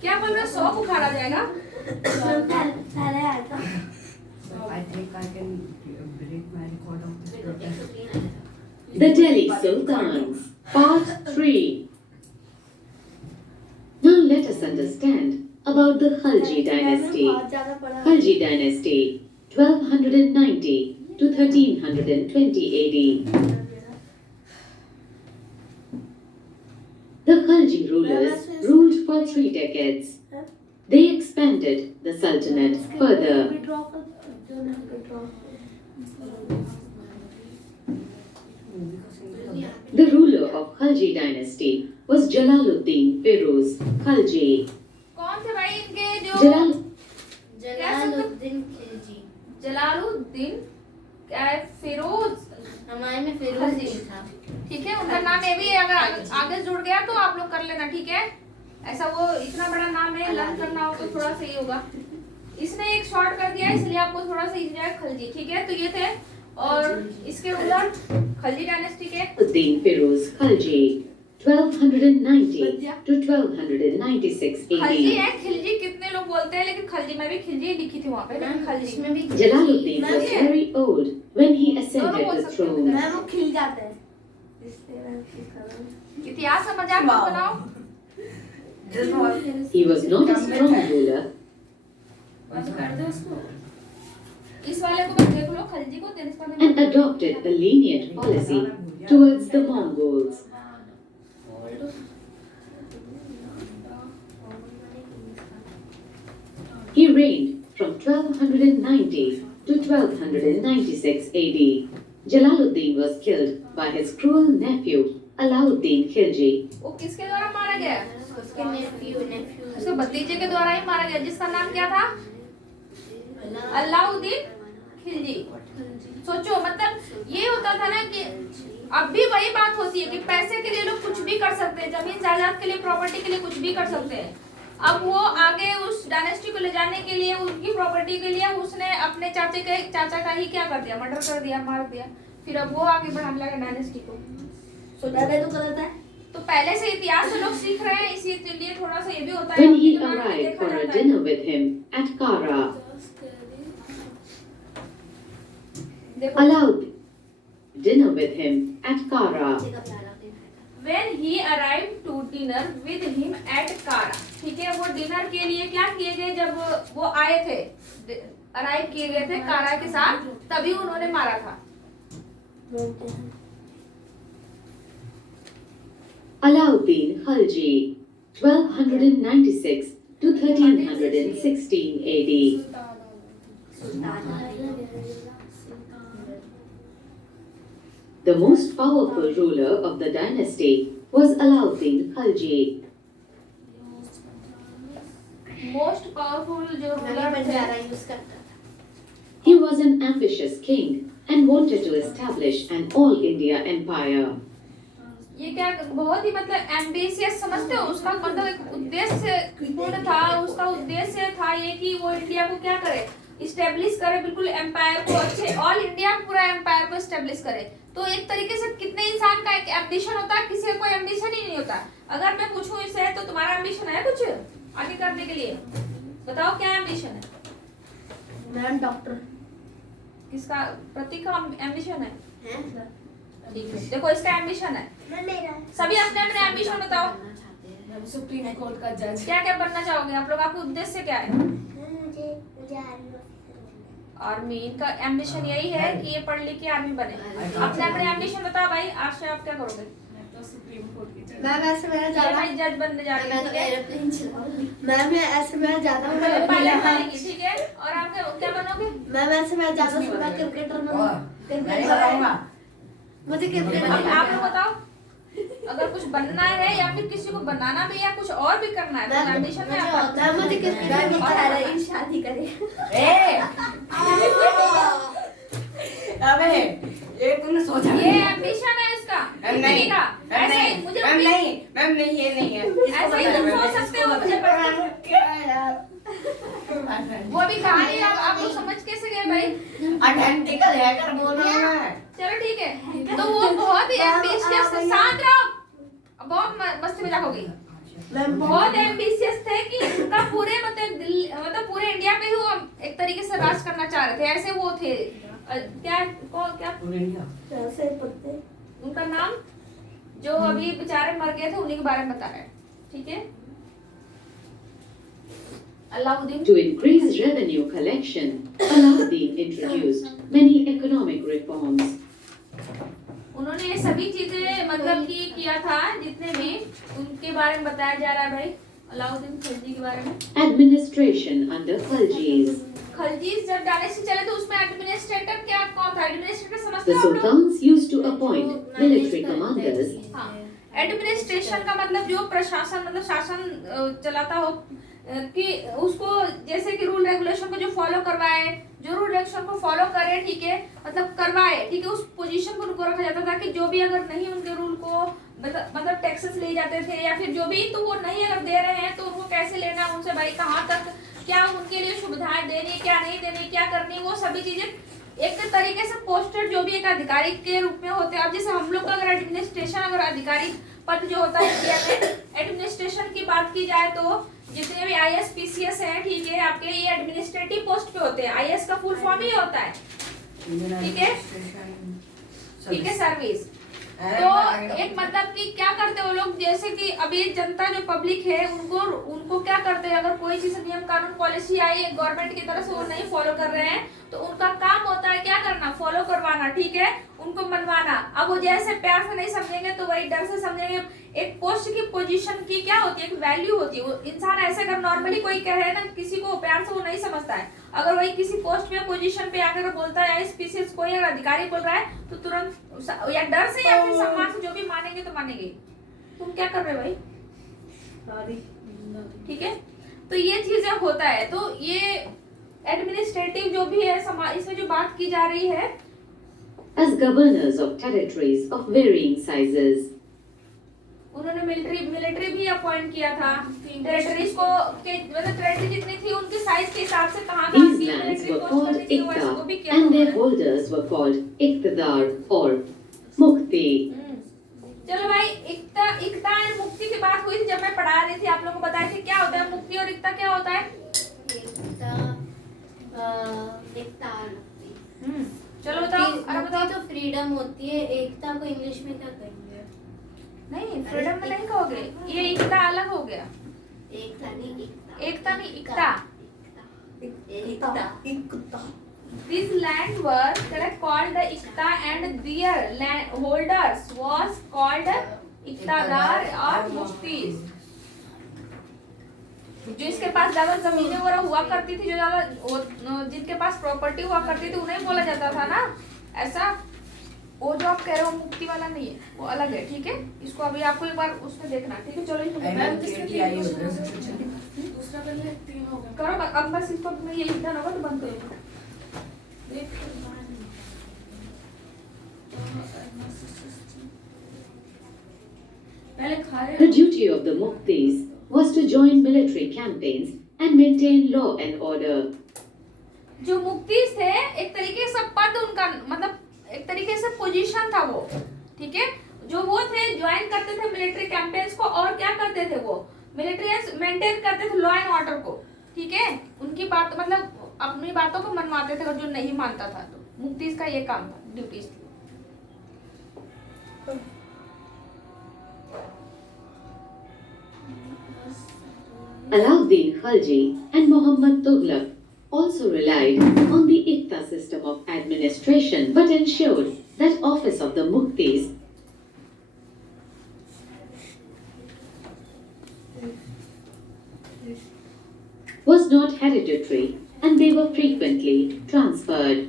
क्या बोल रहे हो? 100 बुखार आ जाएगा? I think I can break my record of this protest. The Delhi Sultans, Part 3. Now let us understand about the Khalji dynasty. Khalji dynasty, 1290 to 1320 AD. The Khalji rulers ruled for 3 decades. They expanded the Sultanate further. The ruler of Khalji dynasty was Jalaluddin Firuz Khalji. कौन थे भाई इनके जो जलालुद्दीन खिलजी। जलालुद्दीन फिरोज हमारे में फिरोज ही था। ठीक है, उनका नाम ये भी है, अगर आगे जुड़ गया तो आप लोग कर लेना, ठीक है। ऐसा वो इतना बड़ा नाम है, लर्न करना हो तो थोड़ा सही होगा। इसने एक शॉर्ट कर दिया इसलिए आपको थोड़ा सा इजी है। खलजी, ठीक है। तो ये थे, और इसके रूलर खलजी डायनेस्टी के Jalaluddin Firuz Khalji, 1290 to 1296 Khalji AD. है। खिलजी कितने लोग बोलते हैं, लेकिन खलजी मैं भी खिलजी लिखी थी वहाँ पे, लेकिन खलजी इसमें भी Jalaluddin was very old when he ascended बोल the सकते throne. हैं। मैं वो खिल जाते हैं। इतिहास का मजाक मत बनाओ। This was He was not a strong ruler. इस वाले को भी देख लो, खलजी को देने का And adopted a lenient policy towards the Mongols. He reigned from 1290 to 1296 AD. Jalaluddin was killed by his cruel nephew Alauddin Khilji. वो किसके द्वारा मारा गया? उसके नेफ्यू उसके भतीजे के द्वारा ही मारा गया, जिसका नाम क्या था? अलाउद्दीन खिलजी। सोचो, मतलब ये होता था ना कि अब भी वही बात होती है कि पैसे के लिए लोग कुछ भी कर सकते हैं, जमीन जायदाद के लिए, प्रॉपर्टी के लिए कुछ भी कर सकते हैं। अब वो आगे उस डायनेस्टी को ले जाने के लिए, उनकी प्रॉपर्टी के लिए उसने अपने चाचा का ही क्या कर दिया, मर्डर कर दिया, मार दिया। फिर अब वो आगे बढ़ाने लगा डायनेस्टी को। सोचा तो गलत है। तो पहले से इतिहास से लोग सीख रहे हैं, इसीलिए थोड़ा सा ये भी होता है। When he कि दिमाग में arrived देखा for a जाता है। dinner with him at Kara, देखो, allowed dinner with him at Kara. When he arrived to dinner with him at Kara, ठीक है। वो डिनर के लिए क्या किए गए, जब वो आए थे, अराइव किए गए थे कारा के साथ, तभी उन्होंने मारा था। Alauddin Khalji, 1296 to 1316 AD. The most powerful ruler of the dynasty was Alauddin Khalji. Most powerful जो रूलर थे, यूज करता था। He was an ambitious king and wanted to establish an all-India empire. ये क्या बहुत ही मतलब एम्बिशियस समझते हो, उसका मतलब एक उद्देश्य पूर्ण था। उसका उद्देश्य था ये कि वो इंडिया को क्या करे, इस्टेब्लिश करे, बिल्कुल एम्पायर को, अच्छे ऑल इंडिया पूरा एम्पायर को इस्टेब्लिश करे। तो एक तरीके से कितने इंसान का एक एम्बिशन होता है, किसी का कोई एम्बिशन ही नहीं होता। अगर मैं पूछूं इससे तो तुम्हारा एम्बिशन है कुछ आगे करने के लिए, बताओ क्या एम्बिशन है? मैं डॉक्टर। किसका? प्रतीक का एम्बिशन है? हैं? ठीक है, देखो इसका एम्बिशन है। सभी अपने अपने एम्बिशन बताओ। सुप्रीम कोर्ट का जज। क्या क्या बनना चाहोगे आप लोग? आपका उद्देश्य क्या है? आर्मी। इनका एम्बिशन यही है कि ये पढ़ लिख के आर्मी बने। अपने अपने एम्बिशन बताओ भाई। आज से आप क्या करोगे? सुप्रीम कोर्ट की जज। मैम ऐसे मेरा ये ज्यादा भाई जज बनने जा रही मैं तो है, एरोप्लेन चलाऊंगी। मैम ऐसे मेरा ज्यादा पायलट बनेगी, ठीक है। और आप क्या बनोगे? मैम ऐसे मेरा ज्यादा सुना क्रिकेटर मैं क्रिकेटर कराऊंगा। मुझे क्रिकेटर अब आप लोग बताओ, अगर कुछ बनना है या फिर किसी को बनाना भी या कुछ और भी करना है तो एम्बिशन है आपका। मैम मुझे क्रिकेटर की शादी करे। ए अबे ये तूने सोचा ये एम्बिशन है इसका। मैम नहीं का ऐसे ही मुझे मैम नहीं मैम नहीं ये नहीं है ऐसे ही तुम सोच सकते हो, मुझे पता है। क्या यार वो भी कहानी आप लोग समझ कैसे गए भाई? आइडेंटिकल हैकर बोल रहा हूं मैं। चलो ठीक है। तो वो बहुत ही एम्बिशियस, शांत रहो, बहुत मस्ती मजाक हो गई। बहुत एम्बिशियस थे कि उनका पूरे मतलब पूरे इंडिया पे ही वो एक तरीके से राज करना चाह रहे थे, ऐसे वो थे। क्या क्या पूरे इंडिया कैसे पत्ते उनका नाम, जो अभी बेचारे मर गए थे उन्हीं के बारे में बता रहे हैं, ठीक है। Alauddin. To increase revenue collection, Alauddin introduced many economic reforms. उन्होंने ये सभी चीजें मतलब कि किया था, जितने भी उनके बारे में बताया जा रहा है भाई अलाउद्दीन खिलजी के बारे में। Administration under Khaljis. खलजीज जब डायनेस्टी से चले तो उसमें एडमिनिस्ट्रेटर क्या कौन था? एडमिनिस्ट्रेटर समझते The हो आप लोग? sultans used to appoint military commanders. हाँ, एडमिनिस्ट्रेशन का मतलब जो प्रशासन मतलब शासन चलाता हो, कि उसको जैसे कि रूल रेगुलेशन को जो फॉलो करवाए, जो रूल रेगुलेशन को फॉलो करे, ठीक है, मतलब करवाए, ठीक है, उस पोजीशन को उनको रखा जाता था कि जो भी अगर नहीं उनके रूल को मतलब टैक्सेस ले जाते थे या फिर जो भी, तो वो नहीं अगर दे रहे हैं तो उनको कैसे लेना उनसे, भाई कहाँ तक क्या उनके लिए सुविधाएं देनी, क्या नहीं देनी, क्या करनी, वो सभी चीजें एक तरीके से पोस्टेड जो भी एक अधिकारी के रूप में होते हैं। अब जैसे हम लोग का अगर एडमिनिस्ट्रेशन अगर अधिकारी पद जो होता है इंडिया में, एडमिनिस्ट्रेशन की बात की जाए तो जितने भी IAS PCS हैं, ठीक है, आपके लिए एडमिनिस्ट्रेटिव पोस्ट पे होते हैं। IAS का फुल फॉर्म ही होता है, ठीक है, ठीक है, सर्विस। तो एक मतलब कि क्या करते हैं वो लोग, जैसे कि अभी जनता जो पब्लिक है उनको क्या करते हैं, अगर कोई चीज नियम कानून पॉलिसी आई है गवर्नमेंट की तरफ से वो नहीं फॉलो कर रहे हैं तो उनका काम होता है क्या करना, फॉलो करवाना, ठीक है, उनको मनवाना। अब वो जैसे प्यार से नहीं समझेंगे तो वही डर से समझेंगे। एक पोस्ट की पोजीशन की क्या होती है, एक वैल्यू होती है। वो इंसान ऐसे अगर नॉर्मली कोई कहे ना किसी को प्यार से, वो नहीं समझता है। अगर वही किसी पोस्ट पे पोजीशन पे आकर बोलता है IAS PCS कोई अगर अधिकारी बोल रहा है तो तुरंत या डर से या फिर सम्मान से जो भी मानेंगे तो मानेंगे। तुम क्या कर रहे हो भाई, ठीक है। तो ये चीजें होता है। तो ये एडमिनिस्ट्रेटिव जो भी है इसमें जो बात की जा रही है, As governors of territories of varying sizes. उन्होंने मिलिट्री भी अपॉइंट किया था। टेरिटरीज को मतलब टेरिटरी जितनी थी उनके साइज के हिसाब से कहाँ These की lands military were post called करनी थी वो भी Ikta किया and their था। holders were called Iqtidar or Mukti. चलो भाई, इक्ता एंड मुक्ति की बात हुई थी जब मैं पढ़ा रही थी, आप लोगों को बताया थी क्या होता है मुक्ति और इक्ता क्या होता है। चलो बताओ, अरे बताओ। तो फ्रीडम होती है, एकता को इंग्लिश में क्या कहेंगे? नहीं, फ्रीडम में नहीं कहोगे, ये इक्ता अलग हो गया। एकता नहीं, एकता। एकता नहीं, इक्ता। एकता। These land were called the Ikta and their land holders was called Iktadar और मुफ्तीज। जो इसके पास ज्यादा जमीनें वगैरह हुआ करती थी, जो ज्यादा जिनके पास प्रॉपर्टी हुआ करती थी उन्हें बोला जाता था ना ऐसा। वो जो आप कह रहे हो मुक्ति वाला नहीं है, वो अलग है, ठीक है। इसको अभी आपको एक बार उसमें देखना, ठीक है। चलो दूसरा करो, अब बस इसको ये लिखना होगा तो बंद करो। The duty of the Muktis was to join military campaigns and maintain law and order. जो मुक्तीस थे एक तरीके से पद उनका मतलब एक तरीके से पोजीशन था वो, ठीक है। जो वो थे ज्वाइन करते थे मिलिट्री कैंपेन्स को और क्या करते थे वो मिलिट्री मेंटेन करते थे लॉ एंड ऑर्डर को, ठीक है। उनकी बात मतलब अपनी बातों को मनवाते थे और जो नहीं मानता था तो मुक्तीस का ये काम था, ड्यूटीज थी। Alauddin Khalji and Muhammad Tughlaq also relied on the Iqta system of administration but ensured that office of the Muktis was not hereditary and they were frequently transferred.